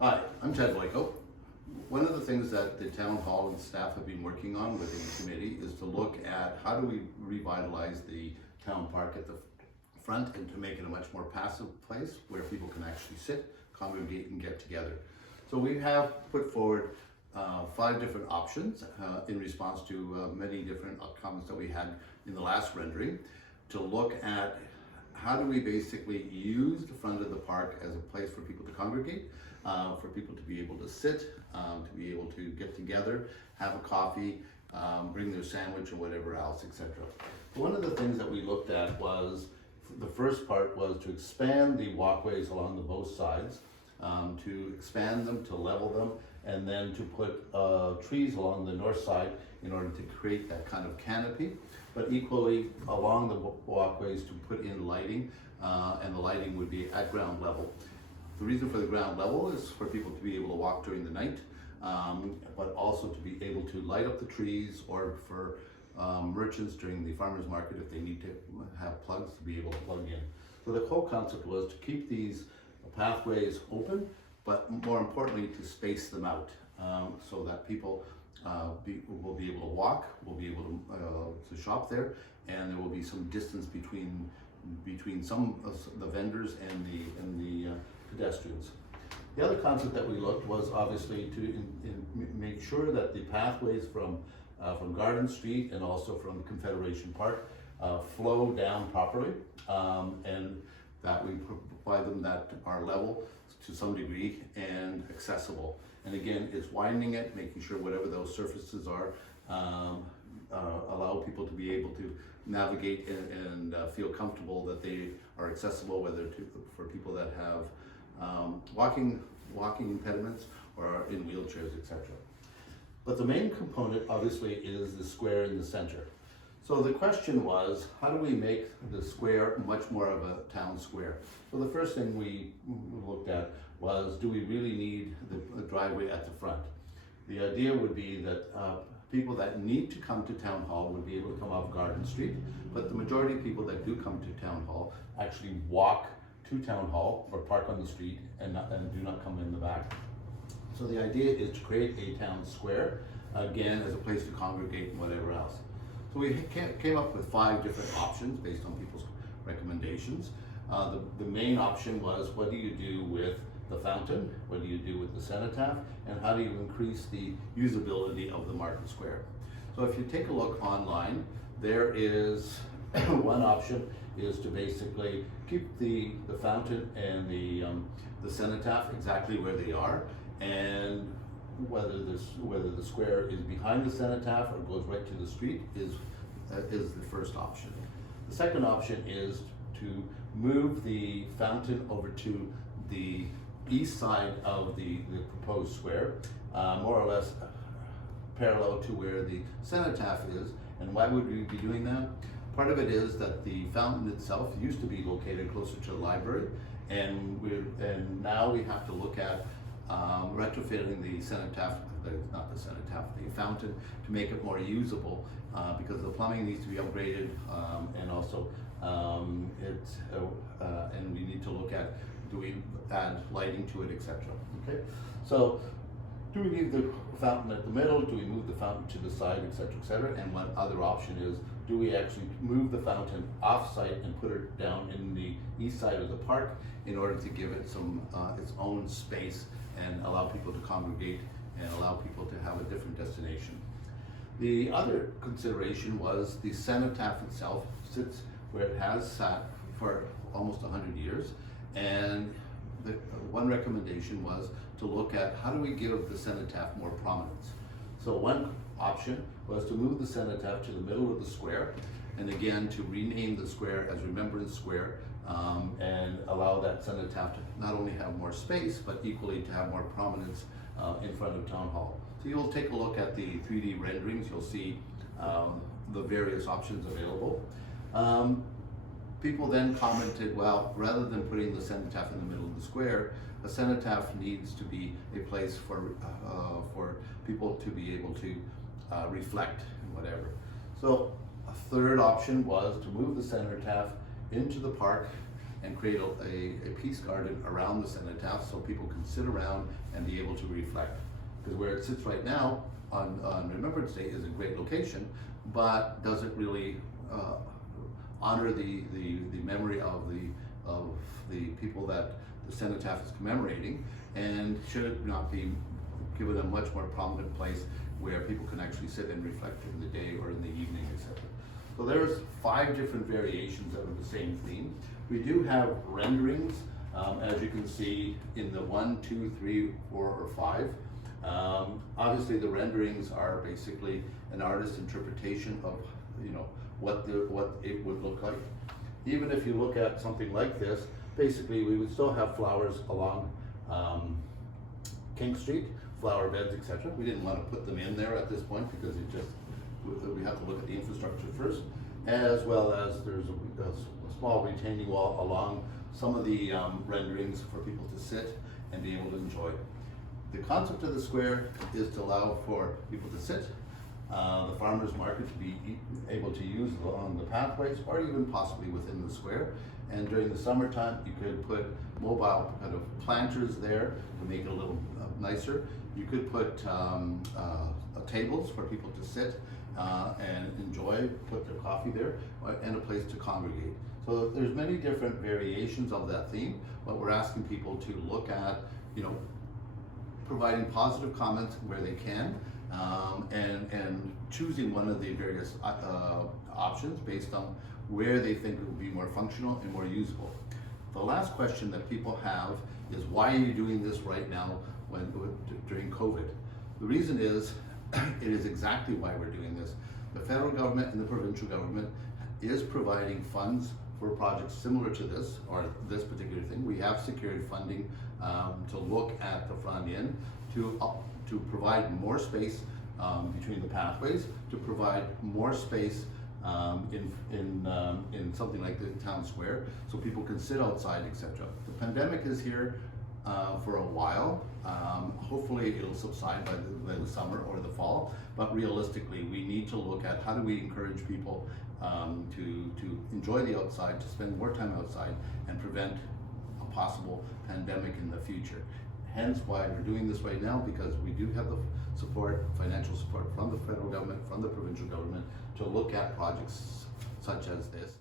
Hi, I'm Ted Boyko. One of the things that the town hall and staff have been working on within the committee is to look at how do we revitalize the town park at the front and to make it a much more passive place where people can actually sit, congregate and get together. So we have put forward 5 different options in response to many different comments that we had in the last rendering to look at how do we basically use the front of the park as a place for people to congregate, for people to be able to sit, to be able to get together, have a coffee, bring their sandwich or whatever else, etc. One of the things that we looked at was, the first part was to expand the walkways along the both sides, to expand them, to level them, and then to put trees along the north side in order to create that kind of canopy, but equally along the walkways to put in lighting, and the lighting would be at ground level. The reason for the ground level is for people to be able to walk during the night, but also to be able to light up the trees, or for merchants during the farmers market if they need to have plugs to be able to plug in. So the whole concept was to keep these pathways open, but more importantly to space them out, so that people will be able to walk, will be able to shop there, and there will be some distance between some of the vendors and the pedestrians. The other concept that we looked was obviously to make sure that the pathways from Garden Street and also from Confederation Park flow down properly, and that we provide them that are level to some degree and accessible. And again, it's widening it, making sure whatever those surfaces are, allow people to be able to navigate and feel comfortable that they are accessible, whether for people that have walking impediments or are in wheelchairs, etc. But the main component obviously is the square in the center. So the question was, how do we make the square much more of a town square? So the first thing we looked at was, do we really need the driveway at the front? The idea would be that people that need to come to Town Hall would be able to come off Garden Street, but the majority of people that do come to Town Hall actually walk to Town Hall or park on the street and do not come in the back. So the idea is to create a town square, again, as a place to congregate and whatever else. So we came up with 5 different options based on people's recommendations. The main option was, what do you do with the fountain? What do you do with the cenotaph? And how do you increase the usability of the market square? So if you take a look online, there is one option is to basically keep the fountain and the cenotaph exactly where they are, and whether the square is behind the cenotaph or goes right to the street is the first option. The second option is to move the fountain over to the east side of the proposed square, more or less parallel to where the cenotaph is. And why would we be doing that? Part of it is that the fountain itself used to be located closer to the library, and now we have to look at retrofitting the fountain to make it more usable, because the plumbing needs to be upgraded, and also and we need to look at, do we add lighting to it, etc. Okay, so do we leave the fountain at the middle? Do we move the fountain to the side, etc., etc.? And one other option is, do we actually move the fountain off-site and put it down in the east side of the park in order to give it some its own space and allow people to congregate and allow people to have a different destination? The other consideration was the cenotaph itself sits where it has sat for almost 100 years, and one recommendation was to look at, how do we give the cenotaph more prominence? So one option was to move the cenotaph to the middle of the square, and again to rename the square as Remembrance Square, and allow that cenotaph to not only have more space, but equally to have more prominence in front of Town Hall. So you'll take a look at the 3D renderings, you'll see the various options available. People then commented, well, rather than putting the cenotaph in the middle of the square, a cenotaph needs to be a place for people to be able to reflect and whatever. So a third option was to move the cenotaph into the park and create a peace garden around the cenotaph so people can sit around and be able to reflect. Because where it sits right now on Remembrance Day is a great location, but doesn't really honor the memory of the people that the cenotaph is commemorating, and should not be given a much more prominent place where people can actually sit and reflect in the day or in the evening, etc. So there's 5 different variations of the same theme. We do have renderings, as you can see in the 1, 2, 3, 4, or 5. Obviously the renderings are basically an artist's interpretation of, you know, what it would look like. Even if you look at something like this, basically we would still have flowers along King Street, flower beds, etc. We didn't want to put them in there at this point because we have to look at the infrastructure first, as well as there's a small retaining wall along some of the renderings for people to sit and be able to enjoy. The concept of the square is to allow for people to sit, the farmers market to be able to use along the pathways or even possibly within the square. And during the summertime, you could put mobile kind of planters there to make it a little nicer. You could put tables for people to sit and enjoy, put their coffee there, and a place to congregate. So there's many different variations of that theme, but we're asking people to look at, you know, providing positive comments where they can, and choosing one of the various options based on where they think it will be more functional and more usable. The last question that people have is, why are you doing this right now during COVID? The reason is, it is exactly why we're doing this. The federal government and the provincial government is providing funds for projects similar to this, or this particular thing. We have secured funding to look at the front end, to provide more space between the pathways, to provide more space in something like the town square, so people can sit outside, etc. The pandemic is here for a while. Hopefully it'll subside by the summer or the fall, but realistically we need to look at how do we encourage people to enjoy the outside, to spend more time outside, and prevent a possible pandemic in the future. Hence why we're doing this right now, because we do have the support, financial support from the federal government, from the provincial government, to look at projects such as this.